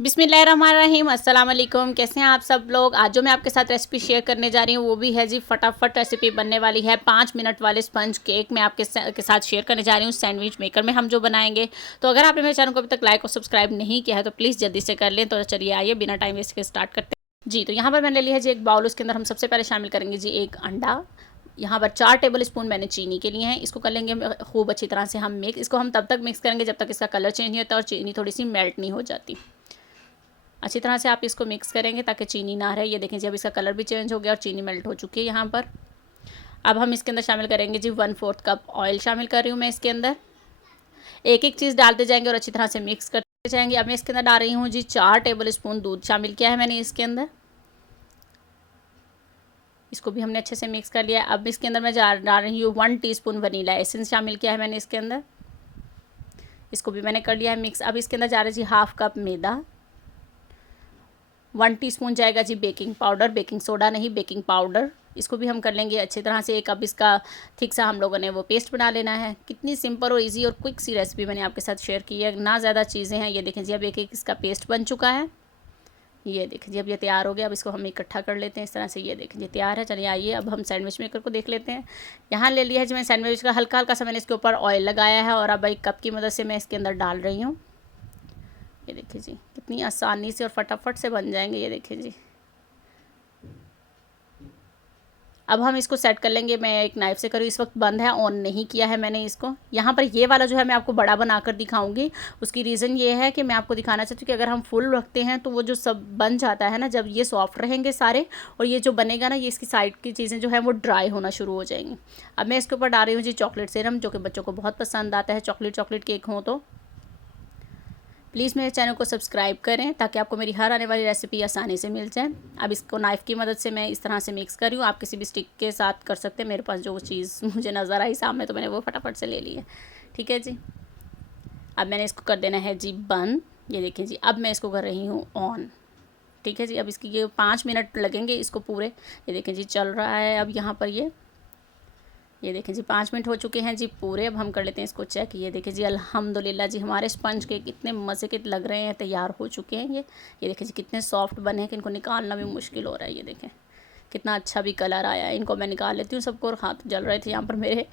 बिस्मिल्लाहिर्रहमानिर्रहीम, अस्सलाम वालेकुम। कैसे हैं आप सब लोग। आज जो मैं आपके साथ रेसिपी शेयर करने जा रही हूँ वो भी है जी फटाफट रेसिपी बनने वाली है 5 मिनट वाले स्पंज केक मैं आपके साथ शेयर करने जा रही हूँ। सैंडविच मेकर में हम जो बनाएंगे। तो अगर आपने मेरे चैनल को अभी तक लाइक और सब्सक्राइब नहीं किया है तो प्लीज़ जल्दी से कर लें। तो चलिए आइए बिना टाइम वेस्ट के स्टार्ट करते हैं जी। तो यहाँ पर मैंने लिया है जी एक बाउल। उसके अंदर हम सबसे पहले शामिल करेंगे जी एक अंडा। यहाँ पर 4 टेबल स्पून मैंने चीनी के लिए हैं। इसको कर लेंगे खूब अच्छी तरह से हम मिक्स। इसको हम तब तक मिक्स करेंगे जब तक इसका कलर चेंज नहीं होता और चीनी थोड़ी सी मेल्ट नहीं हो जाती। अच्छी तरह से आप इसको मिक्स करेंगे ताकि चीनी ना रहे। ये देखें जी अब इसका कलर भी चेंज हो गया और चीनी मेल्ट हो चुकी है यहाँ पर। अब हम इसके अंदर शामिल करेंगे जी 1/4 कप ऑयल शामिल कर रही हूँ मैं इसके अंदर। एक एक चीज़ डालते जाएंगे और अच्छी तरह से मिक्स करते जाएंगे। अब मैं इसके अंदर डाल रही हूँ जी 4 टेबल स्पून दूध शामिल किया है मैंने इसके अंदर। इसको भी हमने अच्छे से मिक्स कर लिया। अब इसके अंदर मैं डाल रही हूँ 1 टीस्पून वनीला एसेंस शामिल किया है मैंने इसके अंदर। इसको भी मैंने कर लिया है मिक्स। अब इसके अंदर जा रहा है जी 1/2 कप मैदा। 1 टीस्पून जाएगा जी बेकिंग पाउडर, बेकिंग सोडा नहीं बेकिंग पाउडर। इसको भी हम कर लेंगे अच्छी तरह से। एक अब इसका थिक सा हम लोगों ने वो पेस्ट बना लेना है। कितनी सिंपल और इजी और क्विक सी रेसिपी मैंने आपके साथ शेयर की है, ना ज़्यादा चीज़ें हैं। ये देखें जी अब एक एक इसका पेस्ट बन चुका है। ये देखें जी अब ये तैयार हो गया। अब इसको हम इकट्ठा कर लेते हैं इस तरह से। ये देखें जी तैयार है। चलिए आइए अब हम सैंडविच मेकर को देख लेते हैं। यहाँ ले लिया है जी मैं सैंडविच का हल्का हल्का सा मैंने इसके ऊपर ऑयल लगाया है और अब एक कप की मदद से मैं इसके अंदर डाल रही हूँ। ये देखिए जी कितनी आसानी से और फटाफट से बन जाएंगे। ये देखिए जी अब हम इसको सेट कर लेंगे। मैं एक नाइफ़ से करूँ, इस वक्त बंद है, ऑन नहीं किया है मैंने इसको। यहाँ पर ये वाला जो है मैं आपको बड़ा बनाकर दिखाऊंगी। उसकी रीज़न ये है कि मैं आपको दिखाना चाहती हूँ कि अगर हम फुल रखते हैं तो वो जो सब बन जाता है ना, जब ये सॉफ्ट रहेंगे सारे और ये जो बनेगा ना, ये इसकी साइड की चीज़ें जो है वो ड्राई होना शुरू हो जाएंगी। अब मैं इसके ऊपर डाल रही हूँ जी चॉकलेट सिरम, जो कि बच्चों को बहुत पसंद आता है। चॉकलेट केक हो तो प्लीज़ मेरे चैनल को सब्सक्राइब करें ताकि आपको मेरी हर आने वाली रेसिपी आसानी से मिल जाए। अब इसको नाइफ़ की मदद से मैं इस तरह से मिक्स कर रही हूँ। आप किसी भी स्टिक के साथ कर सकते हैं। मेरे पास जो चीज़ मुझे नज़र आई सामने तो मैंने वो फटाफट से ले ली है। ठीक है जी अब मैंने इसको कर देना है जी बंद। ये देखिए जी अब मैं इसको कर रही हूँ ऑन। ठीक है जी अब इसकी ये 5 मिनट लगेंगे इसको पूरे। ये देखें जी चल रहा है अब यहाँ पर ये देखें जी 5 मिनट हो चुके हैं जी पूरे। अब हम कर लेते हैं इसको चेक। ये देखें जी अल्हम्दुलिल्लाह जी हमारे स्पंज केक कितने मज़े के लग रहे हैं, तैयार हो चुके हैं। ये देखें जी कितने सॉफ्ट बने हैं कि इनको निकालना भी मुश्किल हो रहा है। ये देखें कितना अच्छा भी कलर आया है। इनको मैं निकाल लेती हूँ सबको, और हाथ जल रहे थे यहाँ पर मेरे।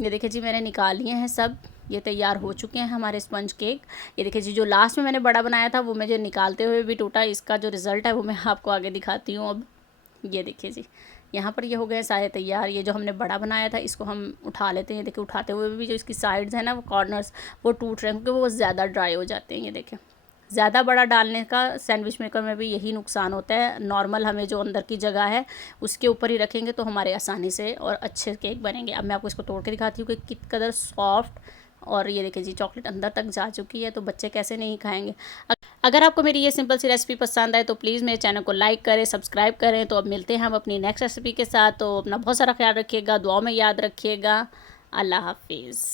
ये देखें जी मैंने निकाल लिए हैं सब। ये तैयार हो चुके हैं हमारे स्पंज केक। ये देखिए जी जो लास्ट में मैंने बड़ा बनाया था वो मुझे निकालते हुए भी टूटा। इसका जो रिज़ल्ट है वो मैं आपको आगे दिखाती हूँ। अब ये देखिए जी यहाँ पर ये हो गए सारे तैयार। ये जो हमने बड़ा बनाया था इसको हम उठा लेते हैं। देखिए उठाते हुए भी जो इसकी साइड्स हैं ना, वो कॉर्नर्स वो टूट रहे हैं क्योंकि वो ज़्यादा ड्राई हो जाते हैं। ये देखें ज़्यादा बड़ा डालने का सैंडविच मेकर में भी यही नुकसान होता है। नॉर्मल हमें जो अंदर की जगह है उसके ऊपर ही रखेंगे तो हमारे आसानी से और अच्छे केक बनेंगे। अब मैं आपको इसको तोड़ के दिखाती हूँ कि कित कदर सॉफ्ट। और ये देखिए जी चॉकलेट अंदर तक जा चुकी है तो बच्चे कैसे नहीं खाएंगे। अगर आपको मेरी ये सिंपल सी रेसिपी पसंद आए तो प्लीज़ मेरे चैनल को लाइक करें, सब्सक्राइब करें। तो अब मिलते हैं हम अपनी नेक्स्ट रेसिपी के साथ। तो अपना बहुत सारा ख्याल रखिएगा, दुआओं में याद रखिएगा। अल्लाह हाफिज़।